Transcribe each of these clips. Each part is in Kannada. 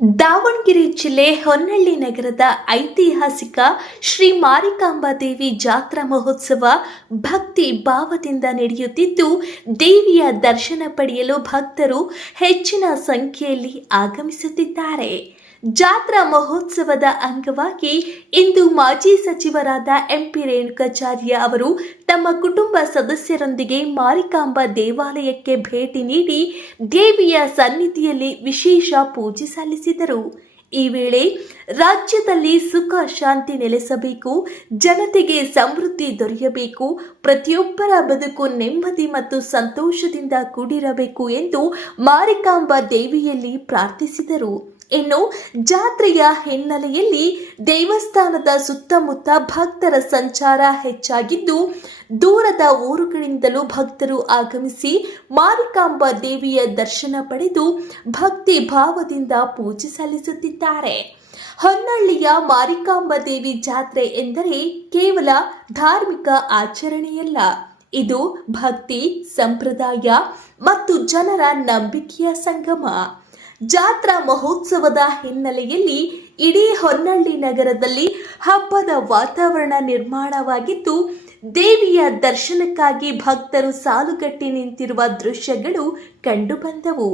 ದಾವಣಗೆರೆ ಜಿಲ್ಲೆ ಹೊನ್ನಳ್ಳಿ ನಗರದ ಐತಿಹಾಸಿಕ ಶ್ರೀ ಮಾರಿಕಾಂಬಾ ದೇವಿ ಜಾತ್ರಾ ಮಹೋತ್ಸವ ಭಕ್ತಿ ಭಾವದಿಂದ ನಡೆಯುತ್ತಿದ್ದು, ದೇವಿಯ ದರ್ಶನ ಪಡೆಯಲು ಭಕ್ತರು ಹೆಚ್ಚಿನ ಸಂಖ್ಯೆಯಲ್ಲಿ ಆಗಮಿಸುತ್ತಿದ್ದಾರೆ. ಜಾತ್ರಾ ಮಹೋತ್ಸವದ ಅಂಗವಾಗಿ ಇಂದು ಮಾಜಿ ಸಚಿವರಾದ ಎಂಪಿ ರೇಣುಕಾಚಾರ್ಯ ಅವರು ತಮ್ಮ ಕುಟುಂಬ ಸದಸ್ಯರೊಂದಿಗೆ ಮಾರಿಕಾಂಬಾ ದೇವಾಲಯಕ್ಕೆ ಭೇಟಿ ನೀಡಿ ದೇವಿಯ ಸನ್ನಿಧಿಯಲ್ಲಿ ವಿಶೇಷ ಪೂಜೆ ಸಲ್ಲಿಸಿದರು. ಈ ವೇಳೆ ರಾಜ್ಯದಲ್ಲಿ ಸುಖ ಶಾಂತಿ ನೆಲೆಸಬೇಕು, ಜನತೆಗೆ ಸಮೃದ್ಧಿ ದೊರೆಯಬೇಕು, ಪ್ರತಿಯೊಬ್ಬರ ಬದುಕು ನೆಮ್ಮದಿ ಮತ್ತು ಸಂತೋಷದಿಂದ ಕೂಡಿರಬೇಕು ಎಂದು ಮಾರಿಕಾಂಬಾ ದೇವಿಯಲ್ಲಿ ಪ್ರಾರ್ಥಿಸಿದರು. ಇನ್ನು ಜಾತ್ರೆಯ ಹಿನ್ನೆಲೆಯಲ್ಲಿ ದೇವಸ್ಥಾನದ ಸುತ್ತಮುತ್ತ ಭಕ್ತರ ಸಂಚಾರ ಹೆಚ್ಚಾಗಿದ್ದು, ದೂರದ ಊರುಗಳಿಂದಲೂ ಭಕ್ತರು ಆಗಮಿಸಿ ಮಾರಿಕಾಂಬಾ ದೇವಿಯ ದರ್ಶನ ಪಡೆದು ಭಕ್ತಿ ಭಾವದಿಂದ ಪೂಜೆ ಸಲ್ಲಿಸುತ್ತಿದ್ದಾರೆ. ಹೊನ್ನಳ್ಳಿಯ ಮಾರಿಕಾಂಬಾ ದೇವಿ ಜಾತ್ರೆ ಎಂದರೆ ಕೇವಲ ಧಾರ್ಮಿಕ ಆಚರಣೆಯಲ್ಲ, ಇದು ಭಕ್ತಿ, ಸಂಪ್ರದಾಯ ಮತ್ತು ಜನರ ನಂಬಿಕೆಯ ಸಂಗಮ. ಜಾತ್ರಾ ಮಹೋತ್ಸವದ ಹಿನ್ನೆಲೆಯಲ್ಲಿ ಇಡೀ ಹೊನ್ನಳ್ಳಿ ನಗರದಲ್ಲಿ ಹಬ್ಬದ ವಾತಾವರಣ ನಿರ್ಮಾಣವಾಗಿದ್ದು, ದೇವಿಯ ದರ್ಶನಕ್ಕಾಗಿ ಭಕ್ತರು ಸಾಲುಗಟ್ಟಿ ನಿಂತಿರುವ ದೃಶ್ಯಗಳು ಕಂಡುಬಂದವು.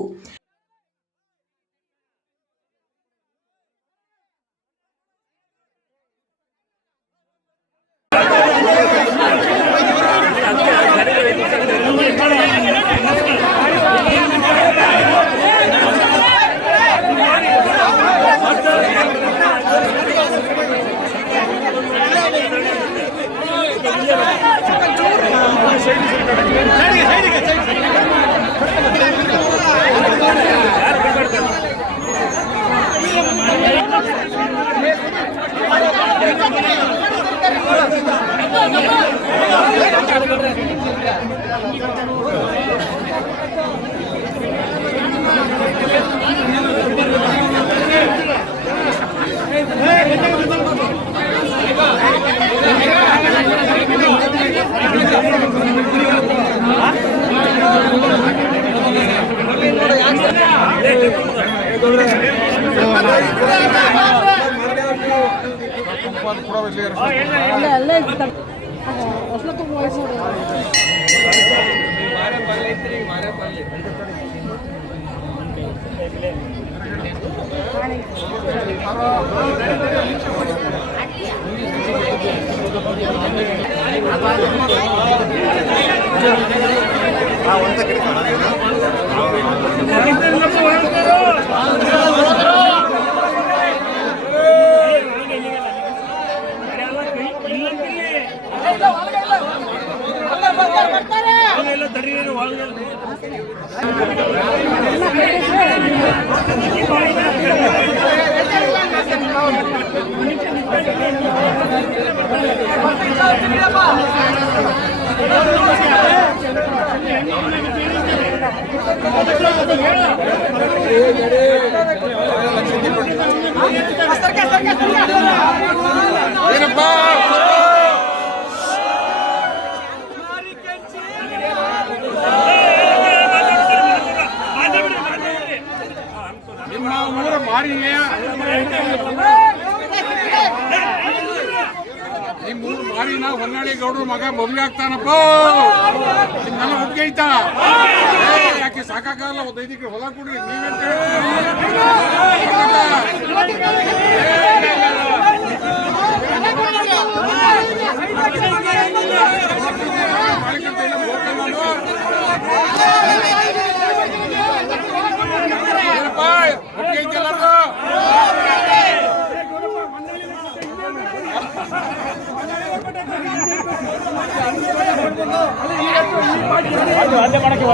ನಿಮ್ಮೂರು ಮಾರಿನ ಹೊನ್ನಾಳಿ ಗೌಡ್ರ ಮಗ ಮದುವೆ ಆಗ್ತಾನಪ್ಪ. ನಿಮ್ಮೆಲ್ಲ ಒಪ್ಪಿಗೆ ಐತಾ? ಯಾಕೆ ಸಾಕಾಗಲ್ಲ, 5 ಎಕರೆ ಹೊಲ ಕೊಡ್ರಿ. ನೀವೇಂತ ಒಪ್ಪಿಗೆ ಐತೆ ಎಲ್ಲರೂ? ಅಲ್ಲೇ ಮಾಡಕ್ಕೆ